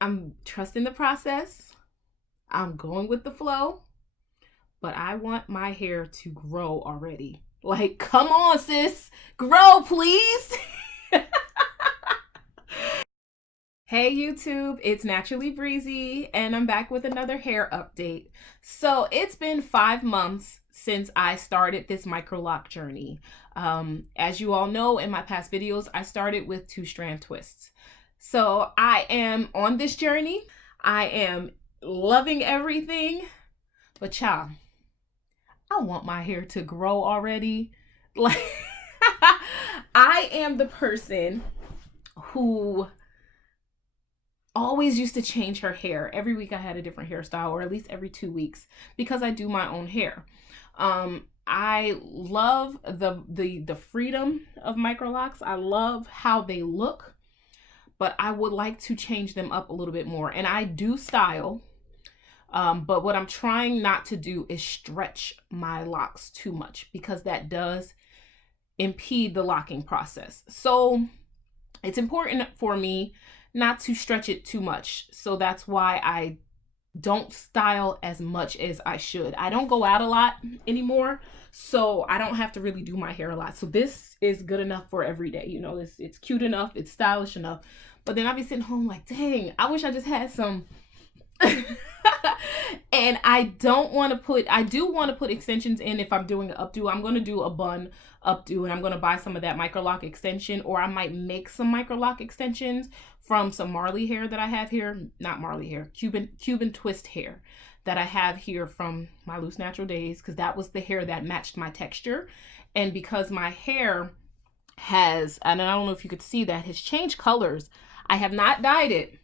I'm trusting the process. I'm going with the flow, but I want my hair to grow already. Like, come on, sis. Grow, please. Hey YouTube, it's Naturally Breezy, and I'm back with another hair update. So it's been 5 months since I started this microlock journey. As you all know, in my past videos, I started with 2-strand twists. So I am on this journey. I am loving everything, but child, I want my hair to grow already. Like, I am the person who always used to change her hair. Every week I had a different hairstyle, or at least every 2 weeks, because I do my own hair. I love the freedom of microlocks. I love how they look, but I would like to change them up a little bit more. And I do style, but what I'm trying not to do is stretch my locks too much, because that does impede the locking process. So it's important for me not to stretch it too much. So that's why I don't style as much as I should. I don't go out a lot anymore, so I don't have to really do my hair a lot. So this is good enough for every day. You know, it's cute enough, it's stylish enough. But then I'll be sitting home like, dang, I wish I just had some. And I do want to put extensions in. If I'm doing an updo, I'm going to do a bun updo, and I'm going to buy some of that microlock extension, or I might make some microlock extensions from some Marley hair that I have here. Not Marley hair, Cuban twist hair that I have here from my Loose Natural days, because that was the hair that matched my texture. And because my hair has, and I don't know if you could see that, has changed colors. I have not dyed it.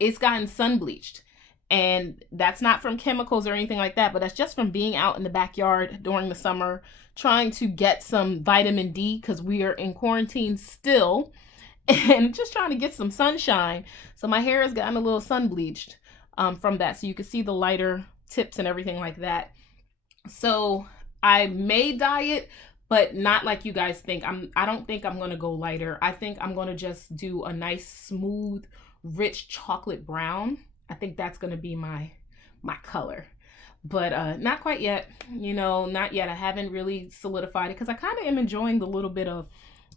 It's gotten sun bleached. And that's not from chemicals or anything like that, but that's just from being out in the backyard during the summer, trying to get some vitamin D, because we are in quarantine still, and just trying to get some sunshine. So my hair has gotten a little sun bleached from that. So you can see the lighter tips and everything like that. So I may dye it, but not like you guys think. I don't think I'm going to go lighter. I think I'm going to just do a nice, smooth, rich chocolate brown. I think that's going to be my color, but not quite yet. You know, not yet. I haven't really solidified it, because I kind of am enjoying the little bit of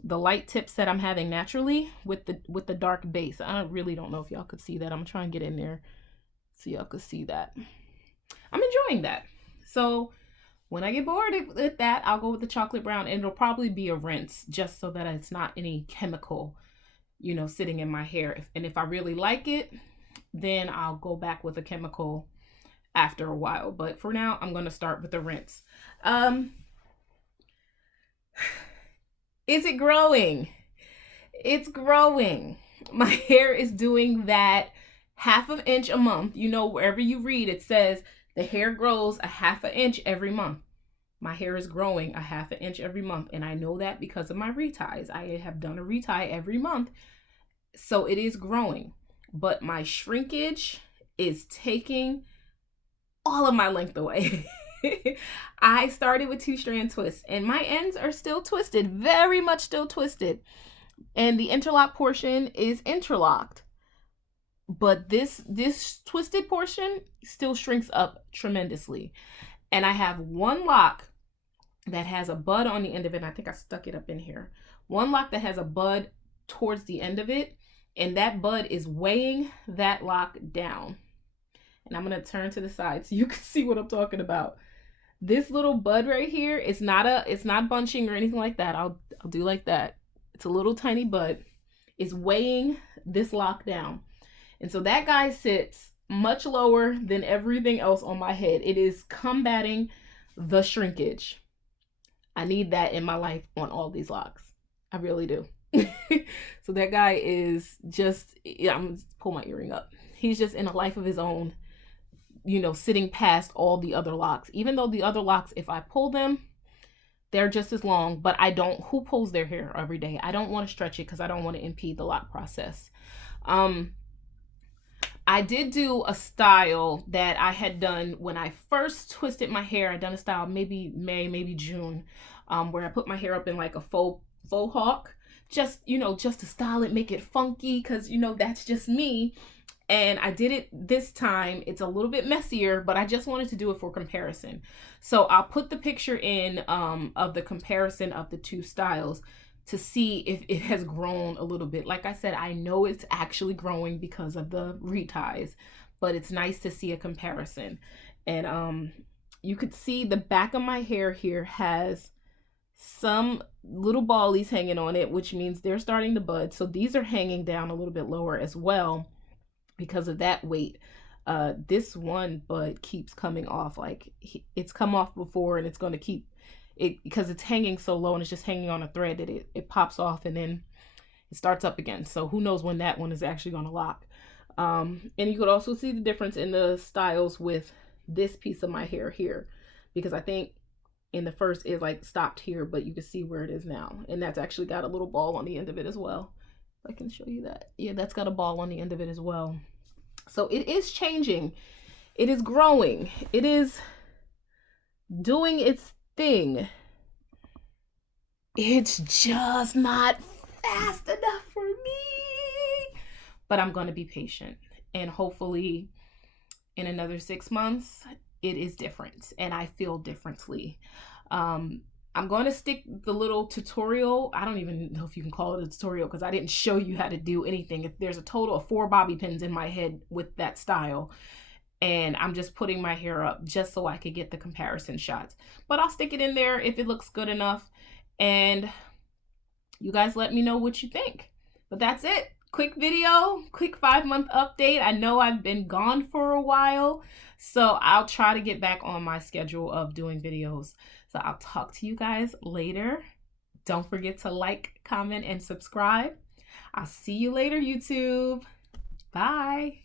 the light tips that I'm having naturally with the dark base. I really don't know if y'all could see that. I'm trying to get in there so y'all could see that. I'm enjoying that. So when I get bored with that, I'll go with the chocolate brown, and it'll probably be a rinse, just so that it's not any chemical, you know, sitting in my hair. And if I really like it, then I'll go back with a chemical after a while. But for now, I'm going to start with the rinse. Is it growing? It's growing. My hair is doing that 1/2 inch a month. You know, wherever you read, it says the hair grows a 1/2 inch every month. My hair is growing a 1/2 inch every month. And I know that because of my reties. I have done a retie every month. So it is growing. But my shrinkage is taking all of my length away. I started with 2-strand twists, and my ends are still twisted, very much still twisted. And the interlock portion is interlocked. But this twisted portion still shrinks up tremendously. And I have one lock that has a bud on the end of it. I think I stuck it up in here. One lock that has a bud towards the end of it, and that bud is weighing that lock down. And I'm going to turn to the side so you can see what I'm talking about. This little bud right here, it's not bunching or anything like that. I'll do like that. It's a little tiny bud. It's weighing this lock down. And so that guy sits much lower than everything else on my head. It is combating the shrinkage. I need that in my life on all these locks. I really do. So that guy is just, yeah, I'm gonna pull my earring up. He's just in a life of his own, you know, sitting past all the other locks. Even though the other locks, if I pull them, they're just as long, but I don't, who pulls their hair every day? I don't want to stretch it because I don't want to impede the lock process. I did do a style that I had done when I first twisted my hair. I done a style maybe May, maybe June, where I put my hair up in like a faux hawk. Just, you know, just to style it, make it funky, because, you know, that's just me. And I did it this time. It's a little bit messier, but I just wanted to do it for comparison. So I'll put the picture in of the comparison of the two styles to see if it has grown a little bit. Like I said, I know it's actually growing because of the reties, but it's nice to see a comparison. And you could see the back of my hair here has some little ballies hanging on it, which means they're starting to bud. So these are hanging down a little bit lower as well because of that weight. This one bud keeps coming off. Like it's come off before, and it's going to keep it because it's hanging so low and it's just hanging on a thread that it pops off and then it starts up again. So who knows when that one is actually going to lock. And you could also see the difference in the styles with this piece of my hair here, because I think in the first it like stopped here, but you can see where it is now, and that's actually got a little ball on the end of it as well. I can show you that. Yeah, that's got a ball on the end of it as well. So it is changing. It is growing. It is doing its thing. It's just not fast enough for me. But I'm going to be patient. And hopefully in another 6 months, it is different. And I feel differently. I'm going to stick the little tutorial. I don't even know if you can call it a tutorial because I didn't show you how to do anything. If there's a total of 4 bobby pins in my head with that style, and I'm just putting my hair up just so I could get the comparison shots. But I'll stick it in there if it looks good enough, and you guys let me know what you think. But that's it. Quick video, quick 5-month update. I know I've been gone for a while, so I'll try to get back on my schedule of doing videos. So I'll talk to you guys later. Don't forget to like, comment, and subscribe. I'll see you later, YouTube. Bye.